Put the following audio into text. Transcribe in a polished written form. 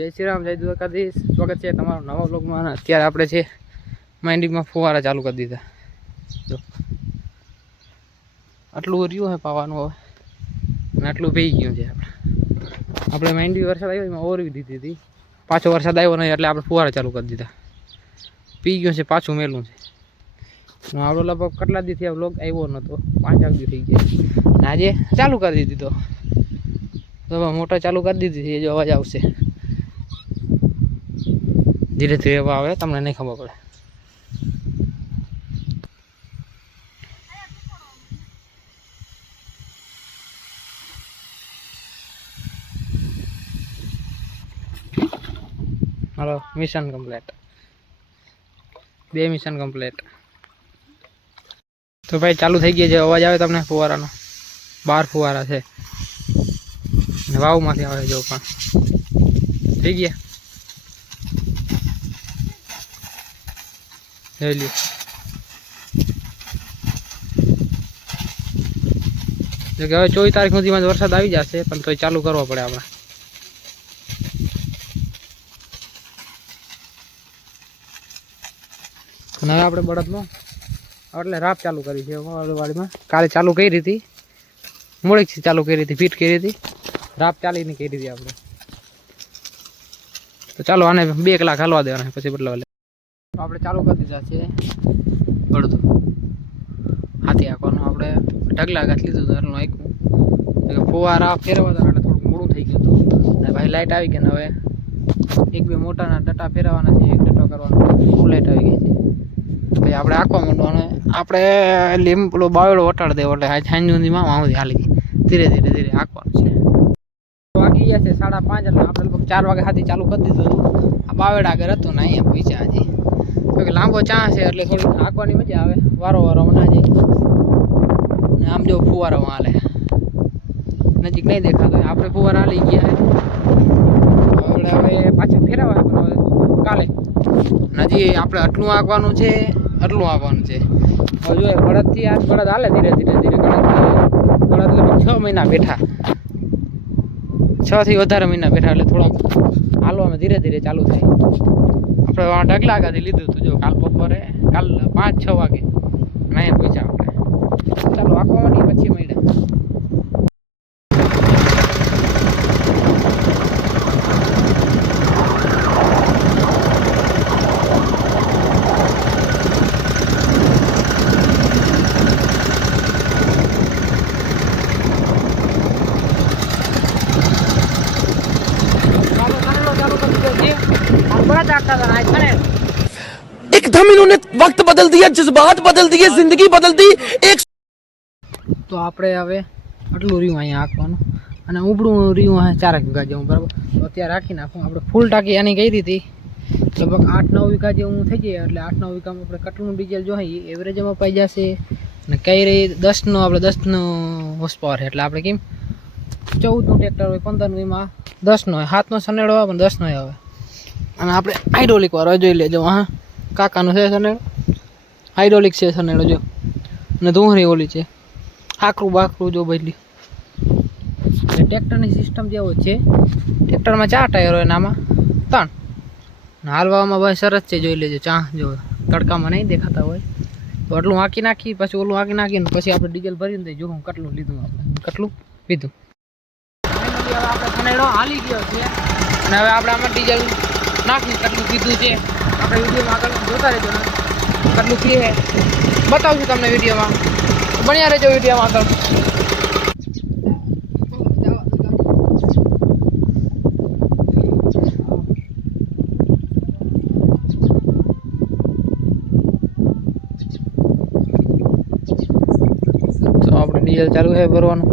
જય શ્રી રામ, જય દ્વારકાધીશ. સ્વાગત છે તમારો નવા વ્લોગમાં. અત્યારે આપણે છે માંડવીમાં ફુવારા ચાલુ કરી દીધા. જો આટલું રહ્યું હે પાવાનું હવે, અને આટલું પી ગયું છે. આપણે માંડવી વરસાદ આવ્યો એમાં ઓરવી દીધી હતી, પાછો વરસાદ આવ્યો નહીં એટલે આપણે ફુવારા ચાલુ કરી દીધા. પી ગયું છે, પાછું મેલું છે. આપણો લગભગ કેટલા દીથી આ વ્લોગ આવ્યો નહોતો, 5 દી થઈ ગયા. આજે ચાલુ કરી દીધો તો મોટર ચાલુ કરી દીધી છે. જો અવાજ આવશે, ધીરે ધીરે આવે, તમને નહીં ખબર પડે. હાલો, મિશન કમ્પ્લીટ, 2 મિશન કમ્પ્લીટ. તો ભાઈ ચાલુ થઈ ગયા છે. અવાજ આવે તમને ફુવારાનો? 12 ફુવારા છે, વાવમાંથી આવે જો પણ થઈ ગયા. જોઈ લ્યો, જો કે હવે 24 તારીખ સુધીમાં વરસાદ આવી જશે, પણ તો ચાલુ કરવો પડે આપણે. અને હવે આપણે બળદમાં એટલે રાપ ચાલુ કરી છે વાડીમાં. કાલે ચાલુ કરી હતી, મોડીથી ચાલુ કરી હતી, ફીટ કરી હતી, રાપ ચાલી નહીં કરી હતી આપણે. તો ચાલો આને 2 કલાક હાલવા દેવાના, પછી બદલાવા લે. આપણે ચાલુ કરી દીધા છે બળદું હાથી આંકવાનું. આપણે ઢગલા ઘાત લીધું હતું એટલું આંક્યું. ફુવારા ફેરવા હતા એટલે થોડુંક મોડું થઈ ગયું હતું. અને ભાઈ લાઇટ આવી ગઈ ને હવે 1-2 મોટાના ડટા ફેરવવાના છે, 1 ડટો કરવાનો. ફૂલ લાઇટ આવી ગઈ છે. ભાઈ આપણે આંકવા માંડવાનું. આપણે પેલો બાવડો વટાડી દેવો એટલે સાંજ સુધીમાં વાંધી હાલી ધીરે ધીરે ધીરે આંકવાનું છે. વાગી ગયા છે 5:30 એટલે આપણે લગભગ 4 વાગ્યા સુધી ચાલુ કરી દીધું હતું. આ બાવડ આગળ હતું ને અહીંયા પૈસા હજી તો લાંબો ચાન્સ છે એટલે થોડી આંકવાની મજા આવે. વારો ના જાય. અને આમ જો ફુવારામાં હાલે, નજીક નહીં દેખાતો. આપણે ફુવારા હાલી ગયા હવે પાછા ફેરવા કાલે. હજી આપણે આટલું આંકવાનું છે, આટલું આંકવાનું છે. હવે જોઈએ બળદથી આ બળદ હાલે ધીરે ધીરે ધીરે. બળદ લગભગ 6 મહિના બેઠા, 6 થી વધારે મહિના બેઠા એટલે થોડાક હાલવામાં ધીરે ધીરે ચાલુ થાય. આપણે ઢગલા આગળથી લીધું હતું જો કાલ બપોરે, કાલ 5-6 વાગે નહીં પહોંચ્યા આપણે. ચાલો આંકવાની પછી મળ્યા. एकदम इन्होंने वक्त बदल दिया, जज्बात बदल दिए, जिंदगी बदल दी एक. તો આપણે હવે આટલું રહ્યું અહીંયા આંકવાનું, અને ઉપડું રહ્યું 4 વીઘા જેવું, બરાબર. તો અત્યારે રાખી નાખું. આપણે ફૂલ ટાંકી આની કહી દીધી લગભગ 8-9 વીઘા જેવું થઈ જાય. એટલે 8-9 વીઘામાં આપણે કેટલું ડીઝલ જોઈએ એવરેજમાં પાઈ જશે. અને કઈ રહી 10નો, આપણે 10નો હોર્સ પાવર છે એટલે આપણે કેમ 14નું ટ્રેક્ટર હોય, 15નું, એમાં 10નો હોય, 7નો સનેડો આવે પણ 10નો આવે. અને આપણે હાઇડ્રોલિક વાળો જોઈ લેજો. હા, કાકાનું છે સનેડો, હાઇડ્રોલિક છે સનેડો જો. અને ધૂંહરી ઓલી છે, આકરું બાકરું જો બદલી. ટ્રેક્ટરની સિસ્ટમ જેવો છે. ટ્રેક્ટરમાં 4 ટાયર હોય ને આમાં 3. હાલવામાં ભાઈ સરસ છે, જોઈ લેજો. ચા જો તડકામાં નહીં દેખાતા હોય તો આટલું હાંકી નાખી, પછી ઓલું હાંકી નાખીને પછી આપણે ડીઝલ ભરીને દઈ. જો હું કેટલું લીધું, આપણે કેટલું પીધું. હવે આપણે સનેડો હાલી ગયો છે, અને હવે આપણે આમાં ડીઝલ નાખી કેટલું પીધું છે આપણે વિડીયોમાં આગળ જોતા રહેજો. ને કેટલું પીએ બતાવશું તમને વિડીયોમાં, બન્યા રહેજો વિડીયોમાં આગળ. તો આપણે ડીઝલ ચાલુ છે ભરવાનું.